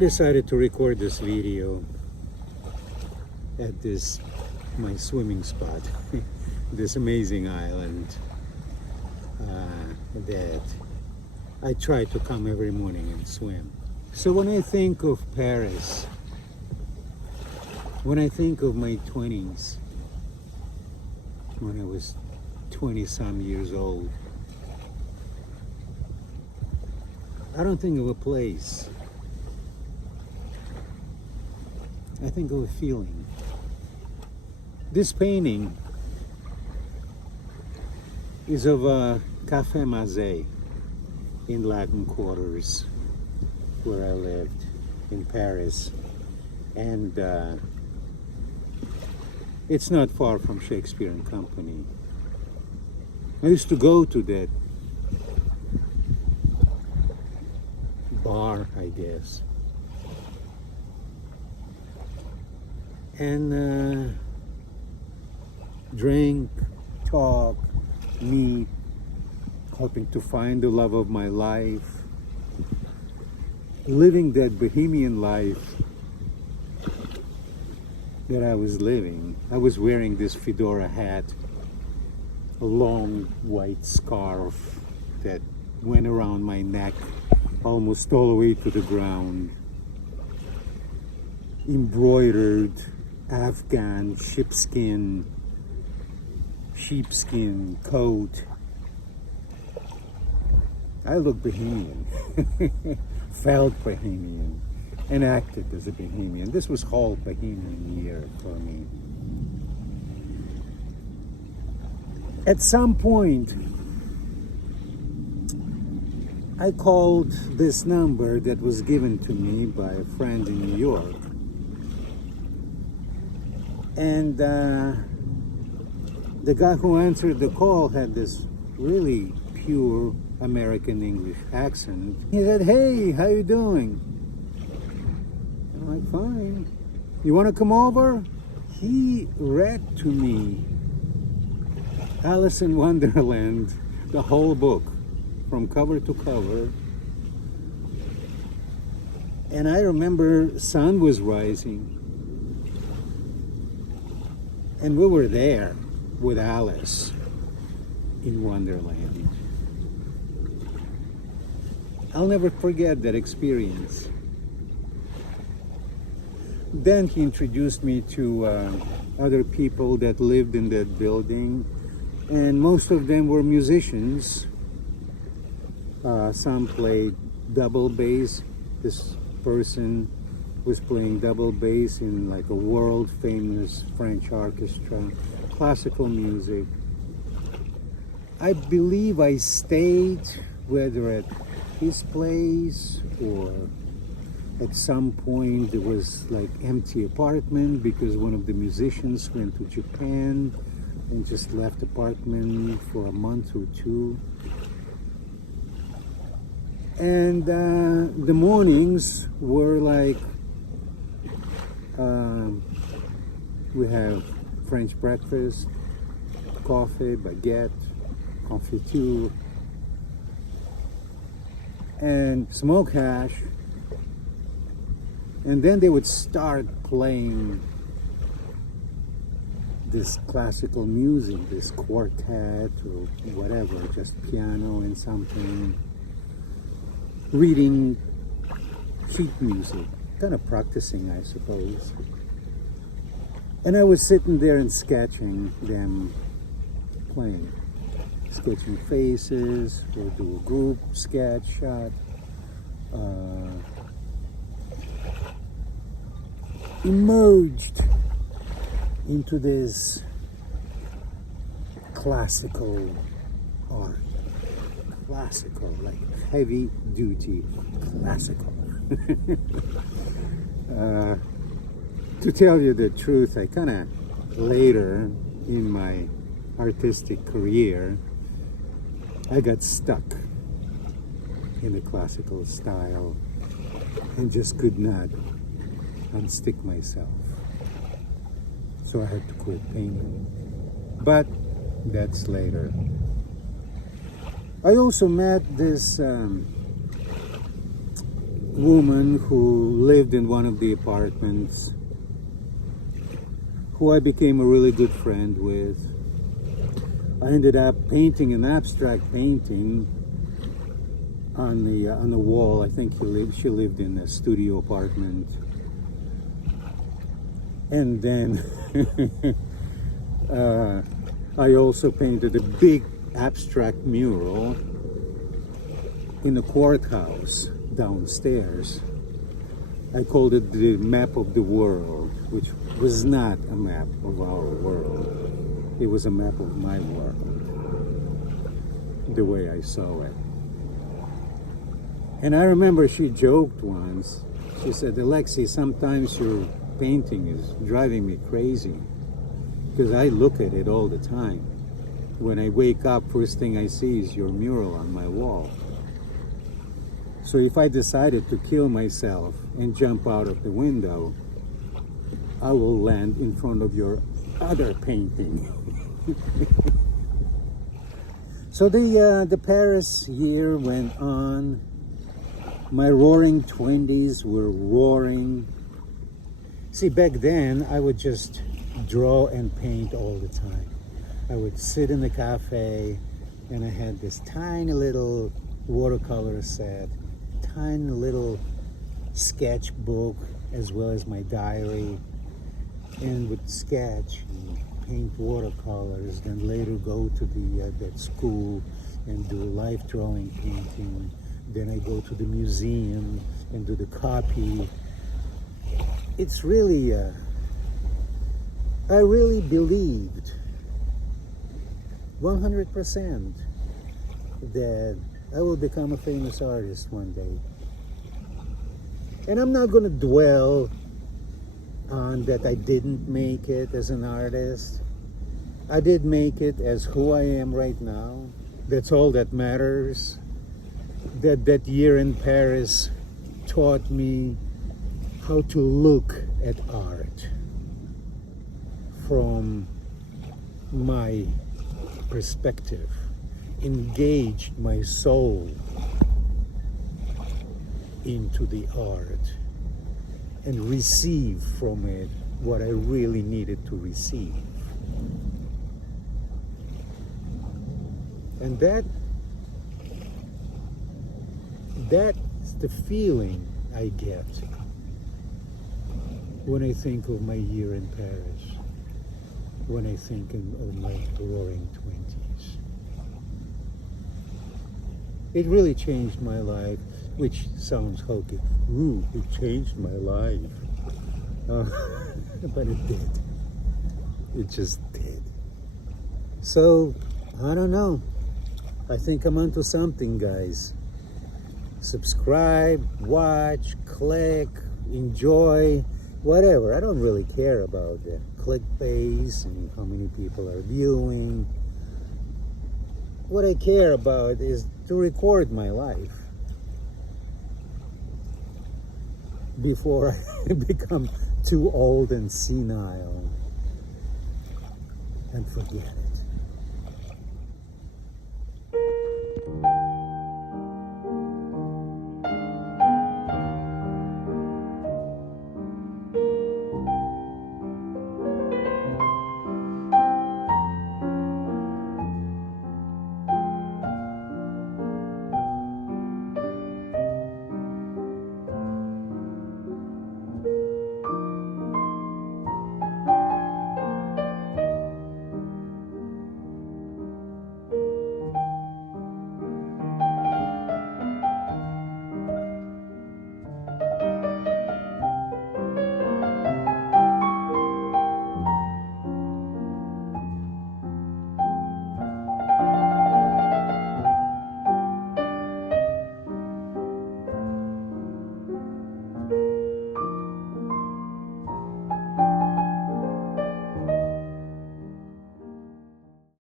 decided to record this video at this my swimming spot, this amazing island that I try to come every morning and swim. So when I think of Paris, when I think of my 20s, when I was 20-some years old, I don't think of a place. I think of a feeling. This painting is of a Café Mazet in Latin Quarters, where I lived in Paris, and it's not far from Shakespeare and Company. I used to go to that bar, I guess, and drink, talk, meet, hoping to find the love of my life, living that bohemian life that I was living. I was wearing this fedora hat, a long white scarf that went around my neck almost all the way to the ground, embroidered Afghan sheepskin coat. I looked bohemian, felt bohemian, and acted as a bohemian. This was whole bohemian year for me. At some point, I called this number that was given to me by a friend in New York, and the guy who answered the call had this really pure American English accent. He said, "Hey, how you doing?" I'm like, "Fine. You want to come over?" He read to me Alice in Wonderland, the whole book, from cover to cover. And I remember sun was rising, and we were there with Alice in Wonderland. I'll never forget that experience. Then he introduced me to other people that lived in that building, and most of them were musicians. Some played double bass. This person was playing double bass in like a world famous French orchestra, classical music. I believe I stayed whether at his place or at some point there was like empty apartment because one of the musicians went to Japan and just left apartment for a month or two. And the mornings were like, we have French breakfast, coffee, baguette, confiture, and smoke hash. And then they would start playing this classical music, this quartet or whatever, just piano and something, reading sheet music, kind of practicing, I suppose. And I was sitting there and sketching them playing, sketching faces, or do a group sketch shot. Emerged into this classical art. Classical, like heavy duty classical. To tell you the truth, I kind of later in my artistic career, I got stuck in the classical style and just could not unstick myself. So I had to quit painting. But that's later. I also met this woman who lived in one of the apartments, who I became a really good friend with. I ended up painting an abstract painting on the wall. I think she lived in a studio apartment. And then I also painted a big abstract mural in the courthouse downstairs. I called it the map of the world, which was not a map of our world. It was a map of my world, the way I saw it. And I remember she joked once. She said, "Alexi, sometimes your painting is driving me crazy because I look at it all the time. When I wake up, first thing I see is your mural on my wall. So if I decided to kill myself and jump out of the window, I will land in front of your other painting." So the Paris year went on. My roaring 20s were roaring. See, back then I would just draw and paint all the time. I would sit in the cafe and I had this tiny little watercolor set, tiny little sketchbook, as well as my diary, and would sketch and paint watercolors, then later go to that school and do life drawing painting. Then I go to the museum and do the copy. It's really, I really believed 100% that I will become a famous artist one day. And I'm not going to dwell on that I didn't make it as an artist. I did make it as who I am right now. That's all that matters. That year in Paris taught me how to look at art from my perspective, engaged my soul into the art, and receive from it what I really needed to receive. And that's the feeling I get when I think of my year in Paris, when I think of my roaring 20s. It really changed my life, which sounds hokey. Ooh, it changed my life. But it did. It just did. So, I don't know. I think I'm onto something, guys. Subscribe, watch, click, enjoy, whatever. I don't really care about the click base and how many people are viewing. What I care about is to record my life before I become too old and senile and forget it.